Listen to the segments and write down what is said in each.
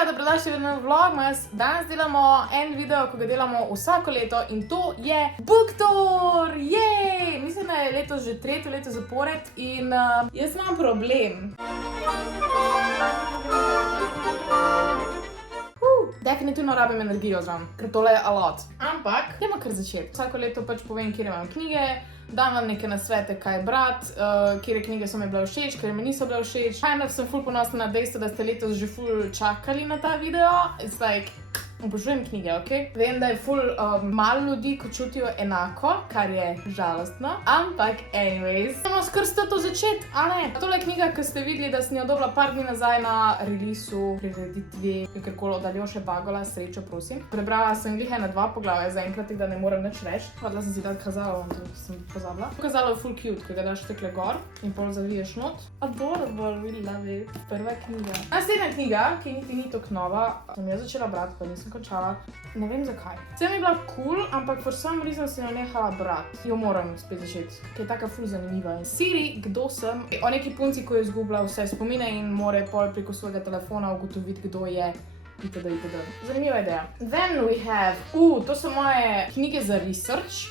živijo, dobrodošli v nov vlogmas. Danes delamo en video, ko ga delamo vsako leto in to je Book Tour! Jej! Mislim, da je letos že tretje leto zapored in jaz imam problem. Definitivno rabim energijo zraven, ker tole je a lot. Ampak, dajmo kar začeti. Vsako leto pač povem, kjer imam knjige, dam vam neke nasvete, kaj brati, kjer knjige so mi bile všeč, kjer mi niso bile všeč. Sem ful ponosna na dejstvo, da ste letos že ful čakali na ta video. It's like, obožujem knjige, ok? Vem, da je ful malo ljudi, ko čutijo enako, kar je žalostno. Ampak, anyways, moramo skrsno to začeti, a ne? Tole je knjiga, ki ste videli, da sem jo dobila par dni nazaj na releasu, prireditvi, kakorkoli od Aljoše Bagola, srečo prosim. Prebrala sem glih ena 2 poglavja, zaenkrat da ne morem nič reči. Hodila sem si dati kazalo, to sem pozabila. Kazalo je ful cute, ko ga daš tekle gor in pol zaviješ not. Adorable, really love it. Prva knjiga. Naslednja knjiga, ki niti ni toliko nova, sem jo začela brati, pa nisem končala. Ne vem zakaj. Vse mi je bila cool, ampak for some reason sem jo nehala brati. Jo moram spet začeti, ker je taka ful zanimiva. Siri, kdo sem? O neki punci, ko je izgubila vse spomine in more pol preko svojega telefona ugotoviti, kdo je. Itd. Zanimiva ideja. Then we have, to so moje knjige za research,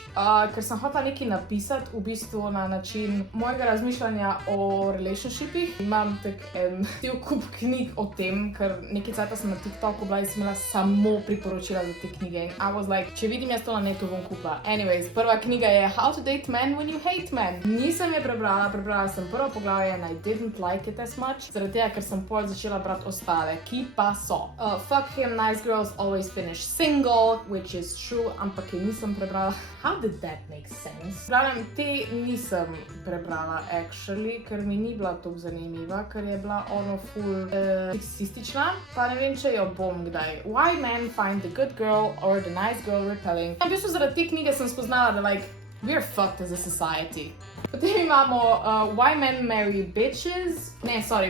ker sem hotela nekaj napisati v bistvu na način mojega razmišljanja o relationshipih. Imam tak en cel kup knjig o tem, ker nekaj cajta sem na TikToku bila in sem imela samo priporočila za te knjige. In I was like, če vidim jaz to na netu, bom kupila. Anyways, prva knjiga je How to Date Men When You Hate Men. Nisem je prebrala sem prvo poglavje and I didn't like it as much, zaradi tega, ker sem pol začela brati ostale, ki pa so. Fuck him, nice girls always finish single, which is true, ampak je nisem prebrala. How did that make sense? Pravim, te nisem prebrala actually, ker mi ni bila toliko zanimiva, ker je bila ono full seksistična, pa ne vem, če jo bom kdaj. Why men find the good girl or the nice girl repelling. V bistvu zaradi te knjige sem spoznala, da like, we're fucked as a society. Potem imamo Why Men Marry Bitches.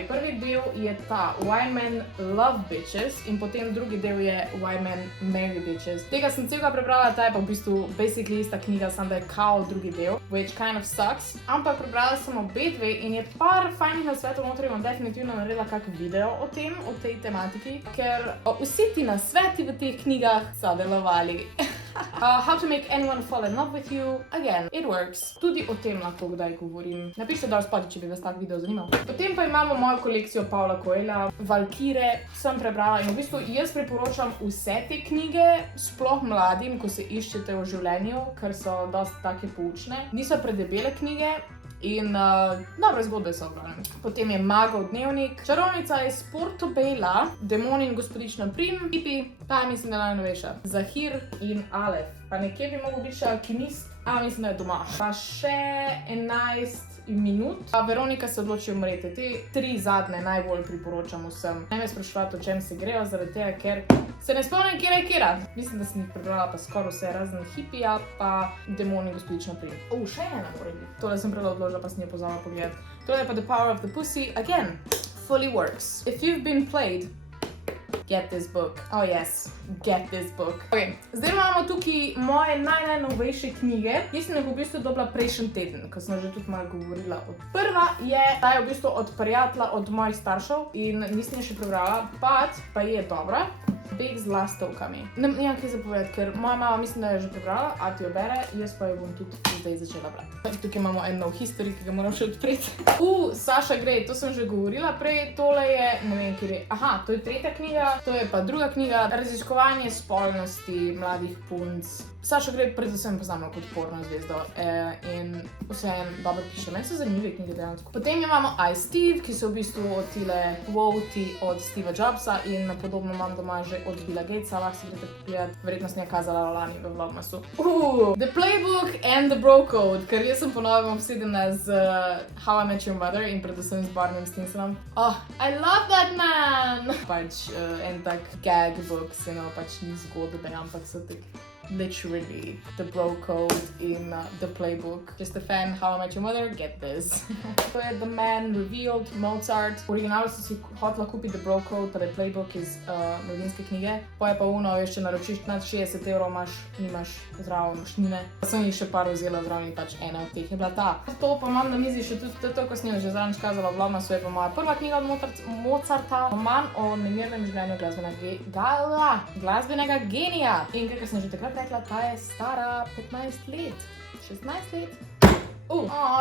Prvi del je ta Why Men Love Bitches in potem drugi del je Why Men Marry Bitches. Tega sem celega prebrala, ta je pa v bistvu basically ista knjiga, samo da je kao drugi del, which kind of sucks. Ampak prebrala sem obe dve in je par fajnih nasvetov notri, bom definitivno naredila kak video o tem, o tej tematiki, ker vsi ti nasveti v teh knjigah so delovali. How to make anyone fall in love with you. Again, it works. Tudi o tem lahko kdaj govorim. Napišite dol spodaj, če bi vas tak video zanimal. Potem pa imamo mojo kolekcijo Paula Coelha. Valkire sem prebrala in v bistvu jaz priporočam vse te knjige, sploh mladim, ko se iščete v življenju, ker so dosti take poučne. Niso predebele knjige. In dobre zgodbe so obrane. Potem je Magov dnevnik, Čarovnica iz Portobella, Demon in gospodična Prim, Pipi, ta je mislim, da najnovejša, Zahir in Alef. Pa nekje bi mogel biti še Alkimist, mislim, da je doma. Pa še 11 minut. Veronika se odloči umreti. Te 3 zadnje najbolj priporočam vsem. Ne me spraševati, o čem se grejo, zaradi tega, ker se ne spomnim, kjer je kjera. Mislim, da sem jih prebrala pa skoraj vse, razen Hipija, pa Demon in gospodična Prim. Še ena mora biti. Tole sem prela odložila, pa sem jo pozvala pogledati. Tole je pa The Power of the Pussy. Again, fully works. If you've been played, get this book. Oh yes, get this book. Ok, zdaj imamo tukaj moje najnovejše knjige. Jaz sem jih v bistvu dobila prejšnji teden, ko sem že tudi malo govorila. Prva je, ta je v bistvu od prijatelja od mojih staršev in nisem jo še prebrala, pa je dobra. Beg z lastovkami. Nimam kaj zapovedati, ker moja mama mislim, da je že prebrala, a ti jo bere, jaz pa jo bom tudi zdaj začela brati. Tukaj imamo en nov history, ki ga moram še odpreti. Sasha Grey, to sem že govorila prej, tole je, ne vem, kjer je, to je 3. knjiga, to je pa 2. knjiga, raziskovanje spolnosti mladih punc. Sasha Grey predvsem poznamo kot porno zvezdo in vseeno dobro piše, meni so zanimive knjige dejansko. Potem imamo I, Steve, ki so v bistvu od tile Quote od Steva Jobsa in podobno imam doma že od Billa Gatesa, lahko si greste pogledati, verjetno sem jo kazala lani v vlogmasu. The Playbook and the Bro Code, ker jaz sem ponovno obsedena z How I Met Your Mother in predvsem z Barneyjem Stinsonom. I love that man! Pač en tak gag book, pač ni zgodbe, ampak so tak literally the bro code in the playbook. Just a fan, How I Met Your Mother, get this. To je The Man Revealed, Mozart. V originalu si hotela kupiti the bro code, torej playbook iz mladinske knjige. Pa je pa veš, če naročiš nad 60 evrov, nimaš zraven mašnine. Sem jih še par vzela zraven in pač ena od teh je bila ta. To pa imam na mizi še tudi to, ko sem že zraven kazala, vladna so je pa moja prva knjiga od Mozarta, roman o nemirnem življenju glasbenega genija. In kakor sem že takrat rekla, ta je stara 15 let, 16 let.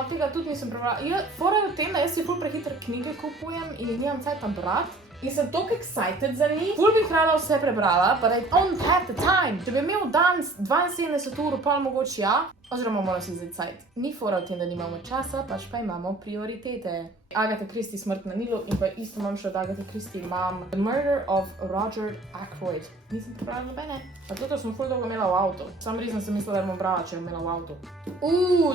Tega tudi nisem prebrala. Fora je v tem, da jaz si ful prehitro knjige kupujem in jih nimam cajta brati. In sem toliko excited za njih. Ful bi rada vse prebrala, but I don't have the time. Če bi imel dan 72 ur, pa mogoče ja. Oziroma moram si vzeti cajt. Ni fora v tem, da nimamo časa, pač pa imamo prioritete. Agatha Christie, Smrt na Nilu, in pa isto imam še od Agatha Christie, imam The Murder of Roger Ackroyd. Nisem prebrala nobene. Pa to sem ful dolgo imela v avtu. Sam reason sem mislila, da bom brala, če bom imela v avtu.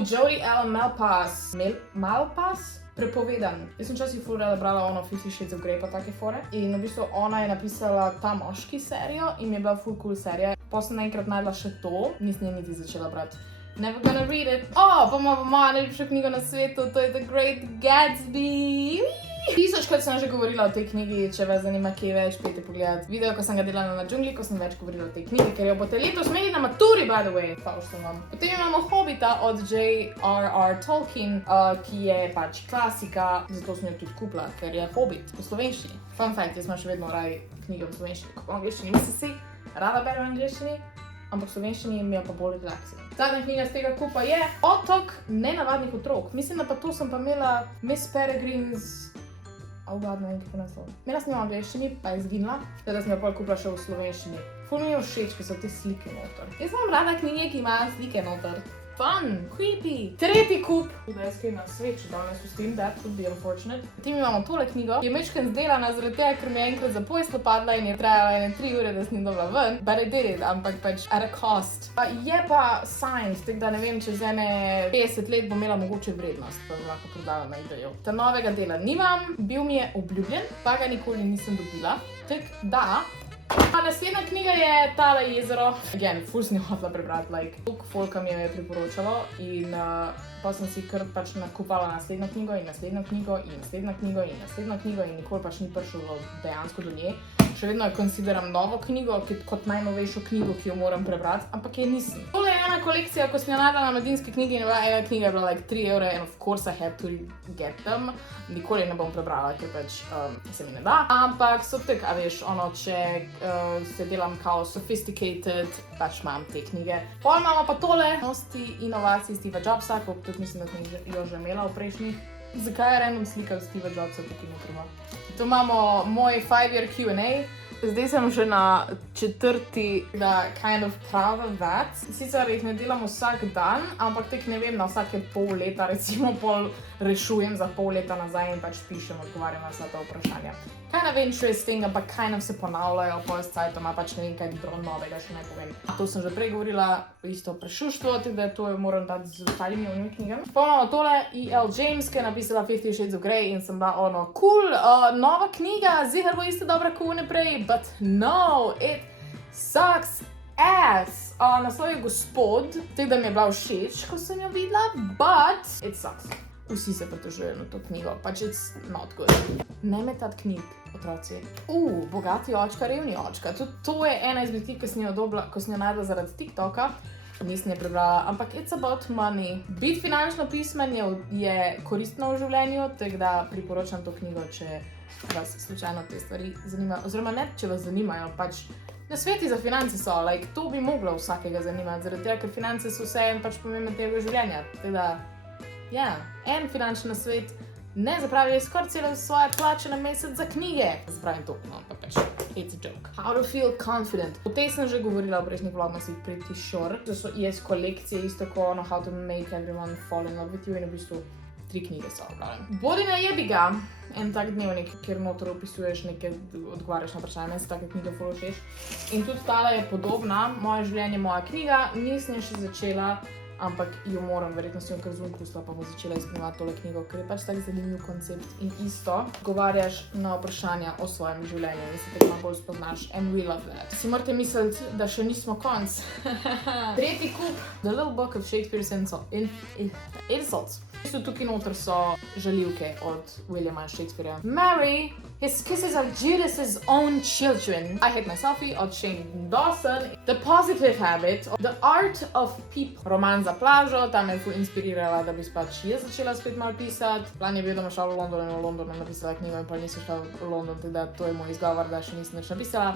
Jodi Ellen Malpass. Malpass? Prepovedan. Jaz sem časih ful rada brala ono 50 Shades of Grey pa take fore. In v bistvu ona je napisala Ta moški serijo in mi je bila ful cool serija. Potem sem naenkrat najdla še to, nisem niti začela brati. Never gonna read it. Pa ima moja najljubša knjiga na svetu, to je The Great Gatsby. 1000krat sem že govorila o tej knjigi, če vas zanima, kje več, pejte pogledati video, ko sem ga delala na džungli, ko sem več govorila o tej knjigi, ker jo boste letos imeli na maturi, by the way. Potem imamo Hobita od J.R.R. Tolkien, ki je pač klasika, zato sem jo tudi kupila, ker je Hobbit po slovenščini. Fun fact, jaz imam še vedno raj knjige po slovenščini, kot po angliščini. Mislim si, rada berem v angliščini, ampak v slovenščini mi je pa bolj relaksirano. Zadnja knjiga z tega kupa je Otok nenavadnih otrok. Mislim, da pa to sem pa imela Miss Peregrine's ne vem, kako naslov. Imela sem jo v angliščini, pa je izginila, teda sem jo pol kupila še v slovenščini. Ful mi je všeč, ker so te slike noter. Jaz imam rada knjige, ki imajo slike noter. Fun, creepy. Tretji kup. Da jaz kaj na sveču danes pustim, that would be unfortunate. Potem imamo tole knjigo, ki je mečken zdelana zaradi tega, ker mi je enkrat za pojslo padla in je trajala 3 ure, da sem ni dobila ven. But I did it, ampak pač at a cost. Je pa science, tako da ne vem, čez 50 let bo imela mogoče vrednost, pa bom lahko prodala na eBayu. Ta novega dela nimam, bil mi je obljubljen, pa ga nikoli nisem dobila. Tako da. Naslednja knjiga je Tale jezero. Again, ful sem jo hotela prebrati, toliko folka mi jo je priporočalo in pa sem si kar pač nakupala naslednjo knjigo in naslednjo knjigo in naslednjo knjigo in naslednjo knjigo in nikoli pač ni prišlo dejansko do nje. Še vedno jo konsideram novo knjigo, kot najnovejšo knjigo, ki jo moram prebrati, ampak je nisem. Tole je ena kolekcija, ko sem jo najdla na mladinski knjigi in ena knjiga je bila 3 evre and of course I had to get them. Nikoli ne bom prebrala, ker pač se mi ne da. Ampak so tako, a veš, če se delam kao sophisticated, pač imam te knjige. Pol imamo pa tole, inovacij Steva Jobsa, kot tudi mislim, da sem jo že imela v prejšnjih. Zakaj je random slika od Steva Jobsa tukaj notrima? Tu imamo moj 5-year Q&A. Zdaj sem že na 4. da kind of proud of that. Sicer jih ne delam vsak dan, ampak tek ne vem, na vsake pol leta, recimo pol rešujem za pol leta nazaj in pač pišem, odgovarjam na vsa ta vprašanja. Kind of interesting, ampak kind of se ponavljajo po sajtoma, pač ne vem, kaj bilo novega, še ne povem. To sem že prej govorila, isto prešuštvo, tako da to moram dati z ostalimi ovnimi knjigami. Pomalo tole, E.L. James, ki je napisala 50 Shades of Grey in sem bila cool, nova knjiga, ziher bo isto dobra kot naprej, but no, it sucks ass. Naslov je Gospod, tako da mi je bila všeč, ko sem jo videla, but it sucks. Vsi se pritožujejo na to knjigo, pač it's not good. Ne metati knjig, otroci. Bogati očka, revni očka. Tudi to je ena izmed knjig, ko sem jo najdla zaradi TikToka. Nisem je prebrala, ampak it's about money. Biti finančno pismen je koristno v življenju, tako da priporočam to knjigo, če vas slučajno te stvari zanimajo. Oziroma ne, če vas zanimajo, pač nasveti za finance so, to bi moglo vsakega zanimati, zaradi tega, ker finance so vse en pač pomemben tega življenja. Tako da, en finančni nasvet, ne zapravi skoraj celo svoje plače na mesec za knjige. Zapravim to, pa pač, it's a joke. How to feel confident. O tej sem že govorila v prejšnjih vlogmasih, Pretty Sure. To so iz kolekcije, isto kot How to make everyone fall in love with you in v bistvu 3 knjige so objavljene. Bodi na jebi ga, en tak dnevnik, kjer noter opisuješ nekaj, odgovarjaš na vprašanje, se take knjige ful všeč. In tudi tale je podobna, Moje življenje, moja knjiga, nisem še začela. ampak jo moram, verjetno si jo kar zunkusla, pa bom začela izpolnjevati tole knjigo, ker je pač tak zanimiv koncept in isto govarjaš na vprašanja o svojem življenju in se tako bolj spoznaš and we love that. Si morate misliti, da še nismo konc. Tretji kup, The Little Book of Shakespeare's Insults. Tukaj noter so žaljivke od Williama Shakespearea. Mary, his kisses are Judas's own children. I Hate Myself od Shane Dawson. The Positive Habit, The Art of People. Roman za plažo, tam me je ful inspirirala, da bi pač jaz začela spet malo pisati. Plan je bil, da bom šla v London in v Londonu napisala knjigo in pa nisem šla v London, teda to je moj izgovor, da še nisem nič napisala.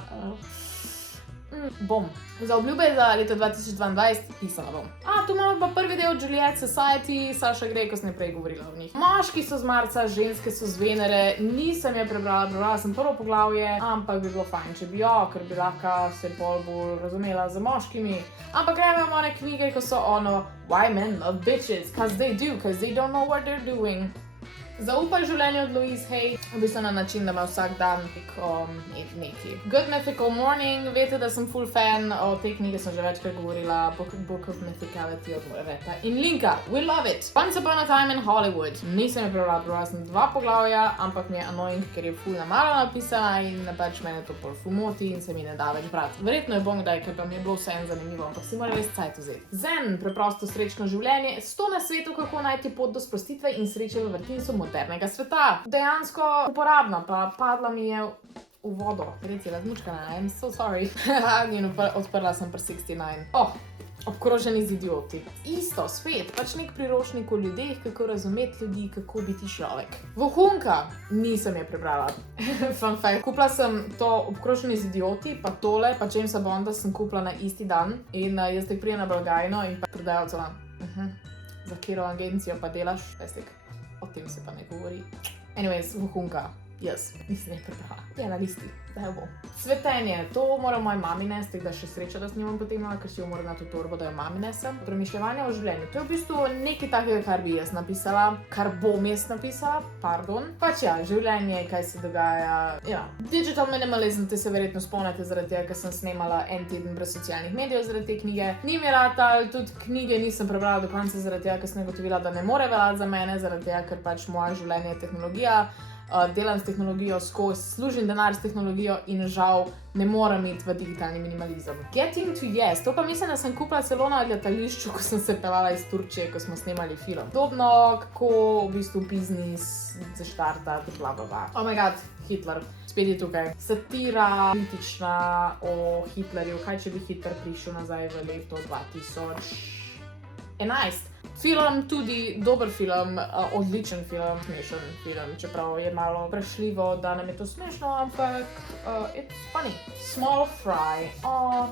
Bom. Za obljube za leto 2022 pisala bom. Tu imamo pa prvi del Juliet Society, Saša Grey, ko sem prej govorila o njih. Moški so z Marca, ženske so z Venere, nisem je prebrala sem prvo poglavje, ampak bi bilo fajn, če bi jo, ker bi lahko se bolj razumela z moškimi. Ampak imamo one knjige, ko so ono Why Men Love Bitches, cause they don't know what they're doing. Zaupaj življenju od Louise Hay, v bistvu na način, da ima vsak dan neki. Good Mythical Morning, veste, da sem full fan, o tej knjigi sem že večkrat govorila, Book of Mythicality od Moreveta in Linka, we love it. Once Upon a Time in Hollywood, nisem je prebrala sem 2 poglavja, ampak mi je annoying, ker je full namalo napisana in pač mene to pol ful moti in se mi ne da več brati. Verjetno je bom kdaj, ker pa mi je bilo vseeno zanimivo, ampak si mora res cajt vzeti. Zen, preprosto srečno življenje, 100 na svetu, kako najti pot do sprostitve in sreče v vrtincu modernega sveta. Dejansko uporabna, pa padla mi je v vodo. Res je razmučkana, I'm so sorry. In odprla sem pri 69. Obkroženi z idioti. Isto, svet, pač nek priročnik o ljudeh, kako razumeti ljudi, kako biti človek. Vohunka nisem je prebrala. Fun fact. Kupila sem to Obkroženi z idioti, pa tole, pa Jamesa Bonda sem kupila na isti dan in jaz tek prijem na blagajno in pa prodajalcela. Za katero agencijo pa delaš? Vestek. O tem se pa ne govori. Anyways, vohunka. Jaz nisem je prebrala. Je na listi. Zdaj bo. Cvetenje. To moram moji mami nesti, da še sreča, da s njim potegnila, ker si jo moram na to torbo, da jo mami nesem. Premišljevanje o življenju. To je v bistvu nekaj takega, kar bi jaz napisala, kar bom jaz napisala, pardon. Pač ja, življenje, kaj se dogaja. Ja. Digital minimalism, te se verjetno spomnite zaradi tega, ker sem snemala en teden brez socialnih medijev zaradi te knjige. Ni mi ratal, tudi knjige nisem prebrala do konca zaradi tega, ker sem ugotovila, da ne more veljati za mene, zaradi tega, ker pač moje življenje je tehnologija. Delam s tehnologijo skozi, služim denar s tehnologijo in žal ne morem iti v digitalni minimalizem. Getting to Yes, to pa mislim, da sem kupila celo na letališču, ko sem se peljala iz Turčije, ko smo snemali film. Podobno, kako v bistvu biznis zaštartati, bla bla bla. Oh my god, Hitler, spet je tukaj. Satira, kritična o Hitlerju, kaj če bi Hitler prišel nazaj v leto 2011. Film, tudi dober film, odličen film, smešen film, čeprav je malo prešljivo, da nam je to smešno, ampak it's funny. Small Fry.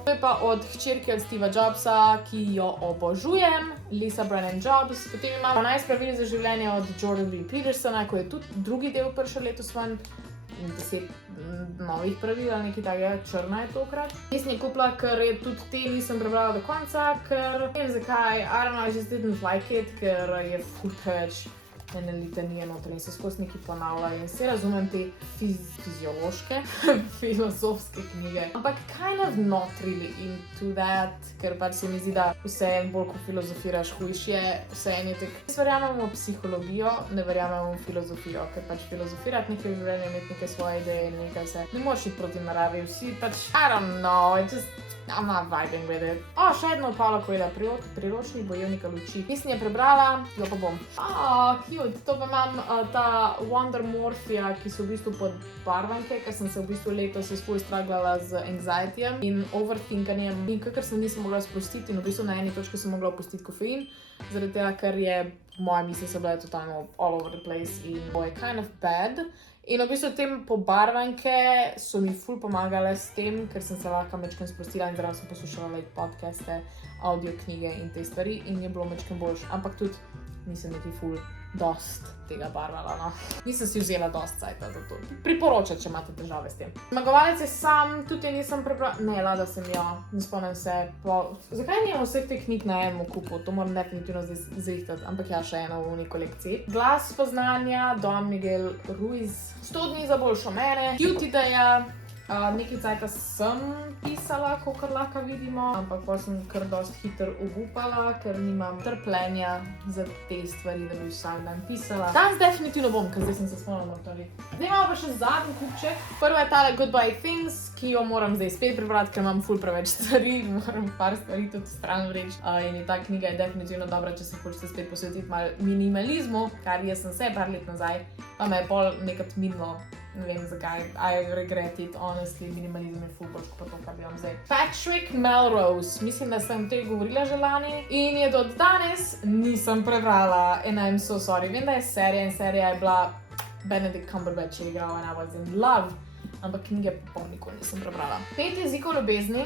To je pa od hčerke od Steva Jobsa, ki jo obožujem, Lisa Brennan Jobs. Potem imamo 12 pravil za življenje od Jordan B. Petersona, ko je tudi drugi del prišel letos ven. 10 novih pravil, nekaj takega, črna je tokrat. Nisem je kupila, ker je tudi te nisem prebrala do konca, ker ne vem zakaj, I don't know, I just didn't like it, ker je full preveč ene litanije noter in se skozi nekaj ponavlja in se razumem te fiziološke, filozofske knjige. Ampak kind of not really into that, ker pač se mi zdi, da vse en bolj, ko filozofiraš, hujš je, vse en je tek. Jaz verjamem v psihologijo, ne verjamem v filozofijo, ker pač filozofirati nekaj v življenju, imeti neke svoje ideje in nekaj se ne moreš iti proti naravi, vsi pač, I don't know, I'm not vibing with it. Še eno od Pavla Coelha, priročnik bojevnika luči. Nisem je prebrala, jo pa bom. Cute, to pa imam ta Wonder Morphia, ki so v bistvu podbarvanke, ker sem se v bistvu letos ful struglala z anxietyjem in overthinkanjem in kakor se nisem mogla sprostiti in v bistvu na eni točki sem mogla opustiti kofein, zaradi tega, ker je moje misli so bile totalno all over the place in to je kind of bad. In v bistvu tem pobarvanke so mi ful pomagale s tem, ker sem se lahko mečkem sprostila in zraven sem poslušala podcaste, audio knjige in te stvari in je bilo mečkem boljš, ampak tudi nisem neki ful dost tega barvala, no. Nisem si vzela dost cajta za to. Priporočam, če imate težave s tem. Zmagovalec je sam, tudi nisem prebrala, ne, lada sem jo, ne spomnim se. Zakaj nijem vseh teh knjig na enem kupu? To moram definitivno zrihtati, ampak ja, še eno v uni kolekciji. Glas spoznanja, Don Miguel Ruiz, 100 dni za boljšo mene, Cute ideja, Nekaj cajta sem pisala, kakor lahko vidimo, ampak pa sem kar dosti hitro obupala, ker nimam trpljenja za te stvari, da bi vsak dan pisala. Danes definitivno bom, ker zdaj sem se spomnila morali. Zdaj imamo pa še zadnji kupček. Prva je tale Goodbye Things, ki jo moram zdaj spet prebrati, ker imam ful preveč stvari, moram par stvari tudi stran vreči. In ta knjiga je definitivno dobra, če se hočete spet posvetiti malo minimalizmu, kar jaz sem se par let nazaj, pa me je pol nekrat minilo. Ne vem zakaj, I regret it, honestly, minimalizem je ful boljš kot to, kar bi vam zdaj. Patrick Melrose, mislim, da sem o tej govorila že lani in je do danes nisem prebrala and I'm so sorry. Vem, da je serija in serija je bila Benedict Cumberbatch je igral and I was in love, ampak knjige pa nikoli nisem prebrala. 5 jezikov ljubezni.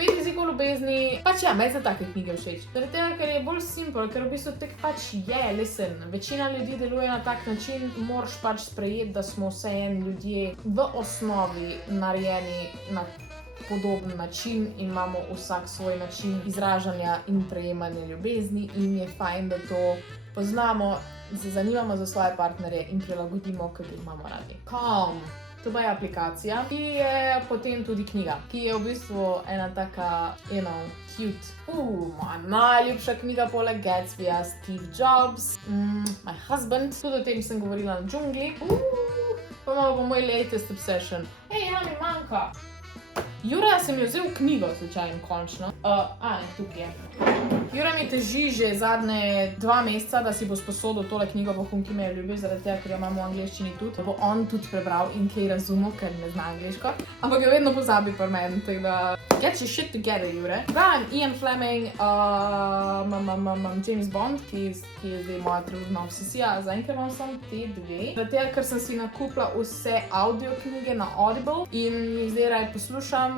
5 jezikov ljubezni, pač ja, meni so take knjige všeč. Zaradi tega, ker je bolj simpel, ker v bistvu tek pač je, listen, večina ljudi deluje na tak način, moraš pač sprejeti, da smo vseeno ljudje v osnovi narejeni na podoben način in imamo vsak svoj način izražanja in prejemanja ljubezni in je fajn, da to poznamo, se zanimamo za svoje partnerje in prilagodimo, kar imamo radi. Calm. To pa je aplikacija, ki je potem tudi knjiga, ki je v bistvu ena taka, cute. Moja najljubša knjiga poleg Gatsbyja, Steve Jobs, My Husband, tudi o tem sem govorila na džungli. Pa imamo pa moj latest obsession. Mi manjka. Jura sem jo vzel knjigo, slučajno, končno. Tukaj je. Jura mi teži že zadnje 2 meseca, da si bo sposodil tole knjigo, ki me je ljubil, zaradi tega, ker jo imamo v angleščini tudi. Da bo on tudi prebral in kaj razumel, ker ne zna angleško. Ampak jo vedno pozabi pri meni, tako da get your shit together, Jure. Brian, Ian Fleming, James Bond, ki je zdaj moja trenutna obsesija. Zaenkrat imam samo te 2. Zaradi tega, ker sem si nakupila vse audio knjige na Audible in jih zdaj raje poslušam,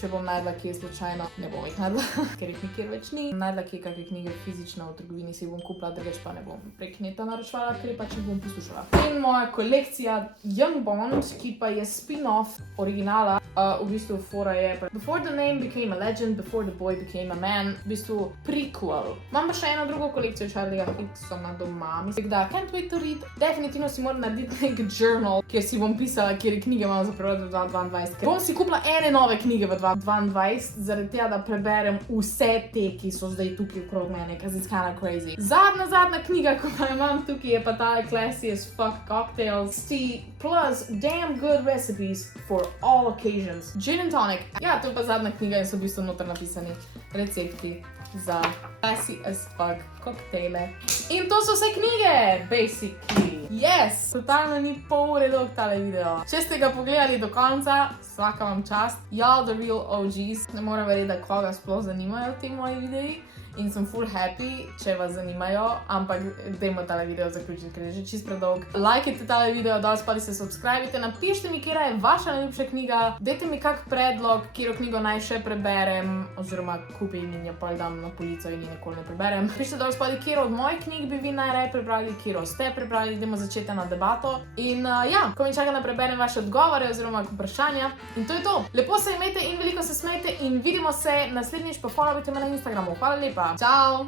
če bom najdla kje slučajno, ne bom jih najdla, ker jih nikjer več ni. Najdla kje kakve knjige fizično v trgovini si bom kupila, drugače pa ne bom prek neta naročvala, ker pač jih bom poslušala. In moja kolekcija Young Bond, ki pa je spin-off originala, v bistvu fora je Before the Name Became a Legend, Before the Boy Became a Man, v bistvu prequel. Imam pa še eno drugo kolekcijo Charlieja Hicksona doma, mislim, da can't wait to read. Definitivno si moram narediti nek journal, kjer si bom pisala, kjer knjige imam za prevod v 2022. Bom si kupila ene nove knjige v 2022, zaradi tega, da preberem vse te, ki so zdaj tukaj okrog mene, cause it's kinda crazy. Zadnja knjiga, ko pa imam tukaj, je pa tale Classy as Fuck Cocktails Tea plus Damn Good Recipes for All Occasions. Gin and Tonic. Ja, to je pa zadnja knjiga in so v bistvu noter napisani recepti za Classy as Fuck koktejle. In to so vse knjige, basically. Yes! Totalno ni pol ure dolg tale video. Če ste ga pogledali do konca, svaka vam čast. Y'all the real OGs. Ne moram verjeti, da koga sploh zanimajo ti moji videi. In sem full happy, če vas zanimajo, ampak dajmo tale video zaključiti, ker je že čist predolg. Lajkajte tale video, dol spodaj se subscribite, napište mi, katera je vaša najljubša knjiga, dajte mi kak predlog, katero knjigo naj še preberem, oziroma kupim in jo pol dam na polico in jo nikoli ne preberem. Pišite dol spodaj, katero od mojih knjig bi vi najraje prebrali, katero ste prebrali, dajmo začeti na debato. In ko mi čaka, da preberem vaše odgovore oziroma vprašanja. In to je to. Lepo se imejte in veliko se smejte in vidimo se naslednjič, pa followajte me na Instagramu. Hvala lepa. Ciao!